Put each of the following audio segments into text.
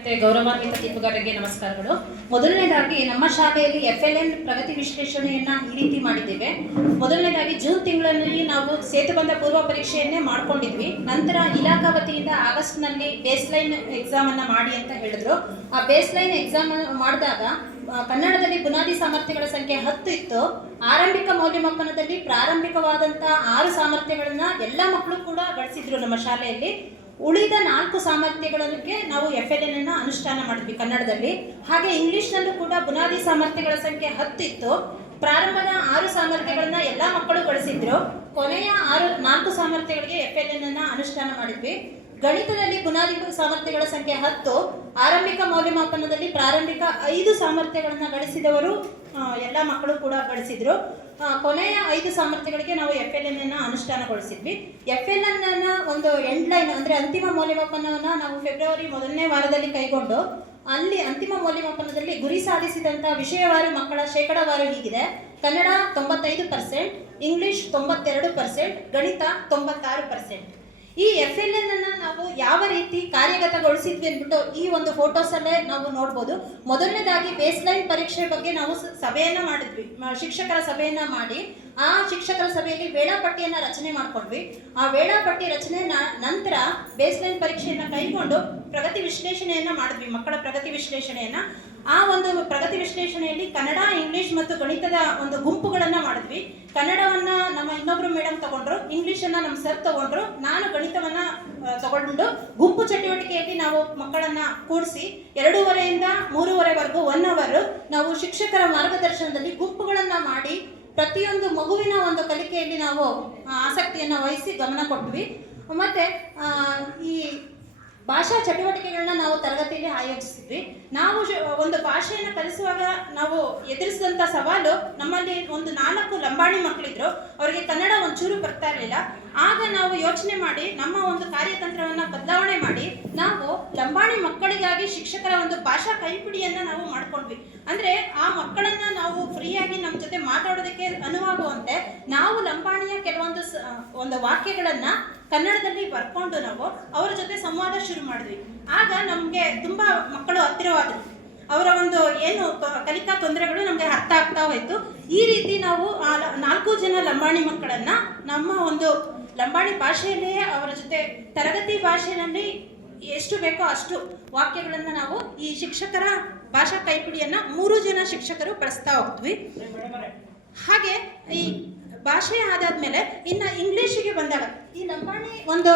ಮತ್ತೆ ಗೌರವಾನ್ವಿತ ತೀರ್ಪುಗಾರರಿಗೆ ನಮಸ್ಕಾರಗಳು. ಮೊದಲನೇದಾಗಿ ನಮ್ಮ ಶಾಲೆಯಲ್ಲಿ FLN ಪ್ರಗತಿ ವಿಶ್ಲೇಷಣೆಯನ್ನ ಈ ರೀತಿ ಮಾಡಿದ್ದೇವೆ. ಮೊದಲನೇದಾಗಿ ಜೂನ್ ತಿಂಗಳಲ್ಲಿ ನಾವು ಸೇತುಬಂಧ ಪೂರ್ವ ಪರೀಕ್ಷೆಯನ್ನೇ ಮಾಡ್ಕೊಂಡಿದ್ವಿ. ನಂತರ ಇಲಾಖಾ ವತಿಯಿಂದ ಆಗಸ್ಟ್ನಲ್ಲಿ ಬೇಸ್ಲೈನ್ ಎಕ್ಸಾಮ್ ಅನ್ನ ಮಾಡಿ ಅಂತ ಹೇಳಿದ್ರು. ಆ ಬೇಸ್ಲೈನ್ ಎಕ್ಸಾಮ್ ಮಾಡಿದಾಗ ಕನ್ನಡದಲ್ಲಿ ಬುನಾದಿ ಸಾಮರ್ಥ್ಯಗಳ ಸಂಖ್ಯೆ 10 ಇತ್ತು. ಆರಂಭಿಕ ಮೌಲ್ಯಮಾಪನದಲ್ಲಿ ಪ್ರಾರಂಭಿಕವಾದಂತಹ 6 ಸಾಮರ್ಥ್ಯಗಳನ್ನ ಎಲ್ಲ ಮಕ್ಕಳು ಕೂಡ ಗಳಿಸಿದ್ರು ನಮ್ಮ ಶಾಲೆಯಲ್ಲಿ. ಉಳಿದ 4 ಸಾಮರ್ಥ್ಯಗಳಿಗೆ ನಾವು FLN ಅನ್ನ ಅನುಷ್ಠಾನ ಮಾಡಿದ್ವಿ ಕನ್ನಡದಲ್ಲಿ. ಹಾಗೆ ಇಂಗ್ಲಿಷ್ನಲ್ಲೂ ಕೂಡ ಬುನಾದಿ ಸಾಮರ್ಥ್ಯಗಳ ಸಂಖ್ಯೆ 10 ಇತ್ತು. ಪ್ರಾರಂಭದ 6 ಸಾಮರ್ಥ್ಯಗಳನ್ನ ಎಲ್ಲ ಮಕ್ಕಳು ಗಳಿಸಿದ್ರು. ಕೊನೆಯ 4 ಸಾಮರ್ಥ್ಯಗಳಿಗೆ FLN ಅನ್ನ ಅನುಷ್ಠಾನ ಮಾಡಿದ್ವಿ. ಗಣಿತದಲ್ಲಿ ಬುನಾದಿ ಸಾಮರ್ಥ್ಯಗಳ ಸಂಖ್ಯೆ 10, ಆರಂಭಿಕ ಮೌಲ್ಯಮಾಪನದಲ್ಲಿ ಪ್ರಾರಂಭಿಕ 5 ಸಾಮರ್ಥ್ಯಗಳನ್ನ ಗಳಿಸಿದವರು ಎಲ್ಲ ಮಕ್ಕಳು ಕೂಡ ಗಳಿಸಿದ್ರು. ಕೊನೆಯ 5 ಸಾಮರ್ಥ್ಯಗಳಿಗೆ ನಾವು FLN ಅನ್ನ ಅನುಷ್ಠಾನಗೊಳಿಸಿದ್ವಿ. FLN ಅನ್ನ ಒಂದು ಎಂಡ್ ಲೈನ್ ಅಂದ್ರೆ ಅಂತಿಮ ಮೌಲ್ಯಮಾಪನವನ್ನ ನಾವು ಫೆಬ್ರವರಿ ಮೊದಲನೇ ವಾರದಲ್ಲಿ ಕೈಗೊಂಡು ಅಲ್ಲಿ ಅಂತಿಮ ಮೌಲ್ಯಮಾಪನದಲ್ಲಿ ಗುರಿ ಸಾಧಿಸಿದಂತಹ ವಿಷಯವಾರು ಮಕ್ಕಳ ಶೇಕಡಾವಾರು ಹೀಗಿದೆ: ಕನ್ನಡ 95%, ಇಂಗ್ಲಿಷ್ 92%, ಗಣಿತ 96%. ಈ FLN ಅನ್ನ ನಾವು ಯಾವ ರೀತಿ ಕಾರ್ಯಗತಗೊಳಿಸಿದ್ವಿ ಅಂದ್ಬಿಟ್ಟು ಈ ಒಂದು ಫೋಟೋಸ್ ಅಲ್ಲೇ ನಾವು ನೋಡ್ಬೋದು. ಮೊದಲನೇದಾಗಿ ಬೇಸ್ಲೈನ್ ಪರೀಕ್ಷೆ ಬಗ್ಗೆ ನಾವು ಸಭೆಯನ್ನ ಮಾಡಿದ್ವಿ, ಶಿಕ್ಷಕರ ಸಭೆಯನ್ನ ಮಾಡಿ ಆ ಶಿಕ್ಷಕರ ಸಭೆಯಲ್ಲಿ ವೇಳಾಪಟ್ಟಿಯನ್ನ ರಚನೆ ಮಾಡ್ಕೊಂಡ್ವಿ. ಆ ವೇಳಾಪಟ್ಟಿ ರಚನೆ ನಂತರ ಬೇಸ್ಲೈನ್ ಪರೀಕ್ಷೆಯನ್ನ ಕೈಗೊಂಡು ಪ್ರಗತಿ ವಿಶ್ಲೇಷಣೆಯನ್ನ ಮಾಡಿದ್ವಿ, ಮಕ್ಕಳ ಪ್ರಗತಿ ವಿಶ್ಲೇಷಣೆಯನ್ನ. ಆ ಒಂದು ಪ್ರಗತಿ ವಿಶ್ಲೇಷಣೆಯಲ್ಲಿ ಕನ್ನಡ, ಇಂಗ್ಲಿಷ್ ಮತ್ತು ಗಣಿತದ ಒಂದು ಗುಂಪುಗಳನ್ನ ಮಾಡಿದ್ವಿ. ಕನ್ನಡವನ್ನ ನಮ್ಮ ಇನ್ನೊಬ್ರು ಮೇಡಮ್ ತಗೊಂಡ್ರು, ಇಂಗ್ಲಿಷನ್ನ ನಮ್ಮ ಸರ್ ತಗೊಂಡ್ರು, ನಾನು ಗಣಿತವನ್ನ ತಗೊಂಡು ಗುಂಪು ಚಟುವಟಿಕೆಯಲ್ಲಿ ನಾವು ಮಕ್ಕಳನ್ನ ಕೂಡಿಸಿ 2:30 ಇಂದ 3:30ವರೆಗೂ 1 ಅವರ್ ನಾವು ಶಿಕ್ಷಕರ ಮಾರ್ಗದರ್ಶನದಲ್ಲಿ ಗುಂಪುಗಳನ್ನ ಮಾಡಿ ಪ್ರತಿಯೊಂದು ಮಗುವಿನ ಒಂದು ಕಲಿಕೆಯಲ್ಲಿ ನಾವು ಆಸಕ್ತಿಯನ್ನ ವಹಿಸಿ ಗಮನ ಕೊಟ್ವಿ. ಮತ್ತೆ ಈ ಭಾಷಾ ಚಟುವಟಿಕೆಗಳನ್ನ ನಾವು ತರಗತಿಯಲ್ಲಿ ಆಯೋಜಿಸಿದ್ವಿ. ನಾವು ಒಂದು ಭಾಷೆಯನ್ನು ಕಲಿಸುವಾಗ ನಾವು ಎದುರಿಸಿದಂಥ ಸವಾಲು, ನಮ್ಮಲ್ಲಿ ಒಂದು 4 ಲಂಬಾಣಿ ಮಕ್ಕಳಿದ್ರು, ಅವರಿಗೆ ಕನ್ನಡ ಒಂಚೂರು ಬರ್ತಾ ಇರಲಿಲ್ಲ. ಆಗ ನಾವು ಯೋಚನೆ ಮಾಡಿ ನಮ್ಮ ಒಂದು ಕಾರ್ಯತಂತ್ರವನ್ನು ಬದಲಾವಣೆ ಮಾಡಿ ನಾವು ಲಂಬಾಣಿ ಮಕ್ಕಳಿಗಾಗಿ ಶಿಕ್ಷಕರ ಒಂದು ಭಾಷಾ ಕೈಪಿಡಿಯನ್ನ ನಾವು ಮಾಡ್ಕೊಂಡ್ವಿ. ಅಂದ್ರೆ ಆ ಮಕ್ಕಳನ್ನ ನಾವು ಫ್ರೀಯಾಗಿ ನಮ್ಮ ಜೊತೆ ಮಾತಾಡೋದಕ್ಕೆ ಅನುವಾಗುವಂತೆ ನಾವು ಲಂಬಾಣಿಯ ಕೆಲವೊಂದು ಒಂದು ವಾಕ್ಯಗಳನ್ನ ಕನ್ನಡದಲ್ಲಿ ಬರ್ಕೊಂಡು ನಾವು ಅವರ ಜೊತೆ ಸಂವಾದ ಶುರು ಮಾಡಿದ್ವಿ. ಆಗ ನಮಗೆ ತುಂಬಾ ಮಕ್ಕಳು ಹತ್ತಿರವಾದ್ರು, ಅವರ ಒಂದು ಏನು ಕಲಿಕಾ ತೊಂದರೆಗಳು ನಮಗೆ ಅರ್ಥ ಆಗ್ತಾ ಹೋಯ್ತು. ಈ ರೀತಿ ನಾವು 4 ಜನ ಲಂಬಾಣಿ ಮಕ್ಕಳನ್ನ ನಮ್ಮ ಒಂದು ಲಂಬಾಣಿ ಭಾಷೆಯಲ್ಲಿಯೇ ಅವರ ಜೊತೆ ತರಗತಿ ಭಾಷೆಯಲ್ಲಿ ಎಷ್ಟು ಬೇಕೋ ಅಷ್ಟು ವಾಕ್ಯಗಳನ್ನ ನಾವು ಈ ಶಿಕ್ಷಕರ ಭಾಷಾ ಕೈಪಿಡಿಯನ್ನ 3 ಜನ ಶಿಕ್ಷಕರು ಬಳಸ್ತಾ ಹೋಗ್ತೀವಿ. ಹಾಗೆ ಈ ಭಾಷೆ ಆದಾದ್ಮೇಲೆ ಇನ್ನು ಇಂಗ್ಲಿಷಿಗೆ ಬಂದಾಗ ಈ ಲಂಬಾಣಿ ಒಂದು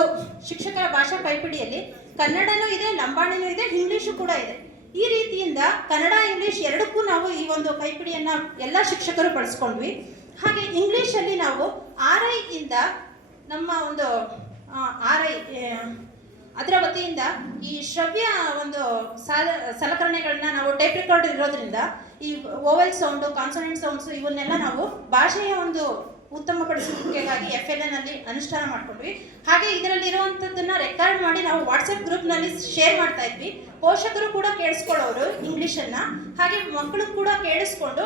ಶಿಕ್ಷಕರ ಭಾಷಾ ಕೈಪಿಡಿಯಲ್ಲಿ ಕನ್ನಡನೂ ಇದೆ, ಲಂಬಾಣಿನೂ ಇದೆ, ಇಂಗ್ಲಿಷು ಕೂಡ ಇದೆ. ಈ ರೀತಿಯಿಂದ ಕನ್ನಡ, ಇಂಗ್ಲಿಷ್ ಎರಡಕ್ಕೂ ನಾವು ಈ ಒಂದು ಕೈಪಿಡಿಯನ್ನ ಎಲ್ಲ ಶಿಕ್ಷಕರು ಬಳಸ್ಕೊಂಡ್ವಿ. ಹಾಗೆ ಇಂಗ್ಲಿಷಲ್ಲಿ ನಾವು RI ಇಂದ ನಮ್ಮ ಒಂದು RI ಅದರ ವತಿಯಿಂದ ಈ ಶ್ರವ್ಯ ಒಂದು ಸಲಕರಣೆಗಳನ್ನ ನಾವು ಟೇಪ್ ರೆಕಾರ್ಡರ್ ಇರೋದ್ರಿಂದ ಈ ವೋವೆಲ್ ಸೌಂಡು, ಕಾನ್ಸನೆಂಟ್ ಸೌಂಡ್ಸ್ ಇವನ್ನೆಲ್ಲ ನಾವು ಭಾಷೆಯ ಒಂದು ಉತ್ತಮಪಡಿಸುವಿಕೆಗಾಗಿ FLN ಅಲ್ಲಿ ಅನುಷ್ಠಾನ ಮಾಡ್ಕೊಂಡ್ವಿ. ಹಾಗೆ ಇದರಲ್ಲಿ ಇರುವಂಥದ್ದನ್ನ ರೆಕಾರ್ಡ್ ಮಾಡಿ ನಾವು ವಾಟ್ಸಪ್ ಗ್ರೂಪ್ನಲ್ಲಿ ಶೇರ್ ಮಾಡ್ತಾ ಇದ್ವಿ. ಪೋಷಕರು ಕೂಡ ಕೇಳಿಸ್ಕೊಳ್ಳೋರು ಇಂಗ್ಲಿಷನ್ನ, ಹಾಗೆ ಮಕ್ಕಳು ಕೂಡ ಕೇಳಿಸ್ಕೊಂಡು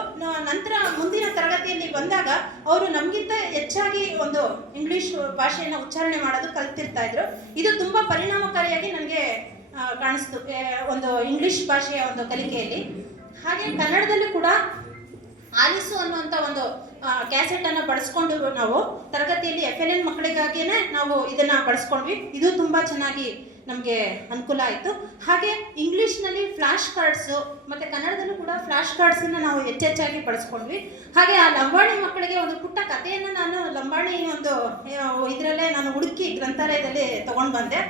ನಂತರ ಮುಂದಿನ ತರಗತಿಯಲ್ಲಿ ಬಂದಾಗ ಅವರು ನಮಗಿಂತ ಹೆಚ್ಚಾಗಿ ಒಂದು ಇಂಗ್ಲಿಷ್ ಭಾಷೆಯನ್ನು ಉಚ್ಚಾರಣೆ ಮಾಡೋದು ಕಲ್ತಿರ್ತಾ ಇದ್ರು. ಇದು ತುಂಬಾ ಪರಿಣಾಮಕಾರಿಯಾಗಿ ನನಗೆ ಕಾಣಿಸ್ತು ಒಂದು ಇಂಗ್ಲಿಷ್ ಭಾಷೆಯ ಒಂದು ಕಲಿಕೆಯಲ್ಲಿ. ಹಾಗೆ ಕನ್ನಡದಲ್ಲೂ ಕೂಡ ಆಲಿಸು ಅನ್ನುವಂಥ ಒಂದು ಕ್ಯಾಸೆಟ್ ಅನ್ನು ಬಳಸ್ಕೊಂಡು ನಾವು ತರಗತಿಯಲ್ಲಿ FLN ಮಕ್ಕಳಿಗಾಗಿಯೇ ನಾವು ಇದನ್ನ ಬಳಸ್ಕೊಂಡ್ವಿ. ಇದು ತುಂಬಾ ಚೆನ್ನಾಗಿ ನಮಗೆ ಅನುಕೂಲ ಆಯಿತು. ಹಾಗೆ ಇಂಗ್ಲಿಷ್ನಲ್ಲಿ ಫ್ಲಾಶ್ ಕಾರ್ಡ್ಸು ಮತ್ತು ಕನ್ನಡದಲ್ಲೂ ಕೂಡ ಫ್ಲಾಶ್ ಕಾರ್ಡ್ಸನ್ನು ನಾವು ಹೆಚ್ಚೆಚ್ಚಾಗಿ ಬಳಸ್ಕೊಂಡ್ವಿ. ಹಾಗೆ ಆ ಲಂಬಾಣಿ ಮಕ್ಕಳಿಗೆ ಒಂದು ಪುಟ್ಟ ಕಥೆಯನ್ನು ನಾನು ಲಂಬಾಣಿ ಒಂದು ಇದರಲ್ಲೇ ನಾನು ಹುಡುಕಿ ಗ್ರಂಥಾಲಯದಲ್ಲಿ ತಗೊಂಡು ಬಂದೆ.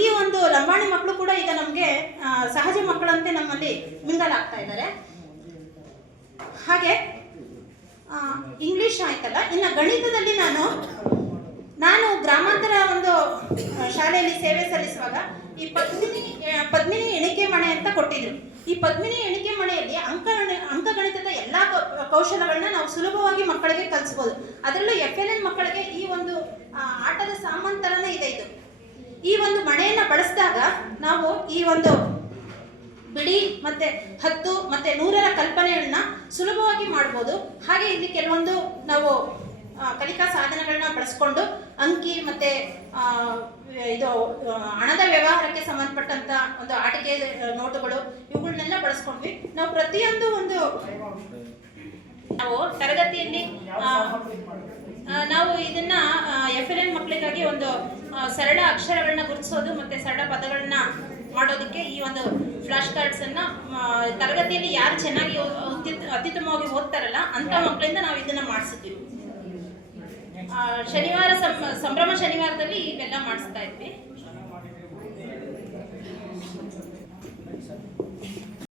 ಈ ಒಂದು ಲಂಬಾಣಿ ಮಕ್ಕಳು ಕೂಡ ಈಗ ನಮಗೆ ಸಹಜ ಮಕ್ಕಳಂತೆ ನಮ್ಮಲ್ಲಿ ಮಿಂಗಲ್ ಆಗ್ತಾ ಇದ್ದಾರೆ. ಹಾಗೆ ಇಂಗ್ಲಿಷ್ ಆಯ್ತಲ್ಲ, ಇನ್ನು ಗಣಿತದಲ್ಲಿ ನಾನು ಗ್ರಾಮಾಂತರ ಒಂದು ಶಾಲೆಯಲ್ಲಿ ಸೇವೆ ಸಲ್ಲಿಸುವಾಗ ಈ ಪದ್ಮಿನಿ ಎಣಿಕೆ ಮಣೆ ಅಂತ ಕೊಟ್ಟಿದ್ರು. ಈ ಪದ್ಮಿನಿ ಎಣಿಕೆ ಮಣೆಯಲ್ಲಿ ಅಂಕಗಣಿತದ ಎಲ್ಲಾ ಕೌಶಲಗಳನ್ನ ನಾವು ಸುಲಭವಾಗಿ ಮಕ್ಕಳಿಗೆ ಕಲಿಸ್ಬೋದು. ಅದರಲ್ಲೂ FLN ಮಕ್ಕಳಿಗೆ ಈ ಒಂದು ಆಟದ ಸಾಮಾನ್ ತರನೇ ಇದೆ ಇದು. ಈ ಒಂದು ಮಣೆಯನ್ನ ಬಳಸಿದಾಗ ನಾವು ಈ ಒಂದು ಬಿಡಿ ಮತ್ತೆ 10 ಮತ್ತೆ 100ರ ಕಲ್ಪನೆಗಳನ್ನ ಸುಲಭವಾಗಿ ಮಾಡ್ಬೋದು. ಹಾಗೆ ಇಲ್ಲಿ ಕೆಲವೊಂದು ನಾವು ಕಲಿಕಾ ಸಾಧನಗಳನ್ನ ಬಳಸ್ಕೊಂಡು ಅಂಕಿ ಮತ್ತೆ ಇದು ಹಣದ ವ್ಯವಹಾರಕ್ಕೆ ಸಂಬಂಧಪಟ್ಟಂತ ಒಂದು ಆಟಿಕೆ ನೋಟುಗಳು ಇವುಗಳನ್ನೆಲ್ಲ ಬಳಸ್ಕೊಂಡ್ವಿ. ನಾವು ಪ್ರತಿಯೊಂದು ಒಂದು ನಾವು ತರಗತಿಯಲ್ಲಿ ನಾವು ಇದನ್ನ FLN ಮಕ್ಕಳಿಗಾಗಿ ಒಂದು ಸರಳ ಅಕ್ಷರಗಳನ್ನ ಗುರುತಿಸೋದು ಮತ್ತೆ ಸರಳ ಪದಗಳನ್ನ ಮಾಡೋದಕ್ಕೆ ಈ ಒಂದು ಫ್ಲಾಶ್ ಕಾರ್ಡ್ಸ್ ಅನ್ನ ತರಗತಿಯಲ್ಲಿ ಯಾರು ಚೆನ್ನಾಗಿ ಅತ್ಯುತ್ತಮವಾಗಿ ಓದ್ತಾರಲ್ಲ ಅಂತ ಮಕ್ಕಳಿಂದ ನಾವು ಇದನ್ನ ಮಾಡಿಸಿದ್ವಿ. ಶನಿವಾರ ಸಂಭ್ರಮ ಶನಿವಾರದಲ್ಲಿ ಇವೆಲ್ಲ ಮಾಡಿಸ್ತಾ ಇದ್ವಿ.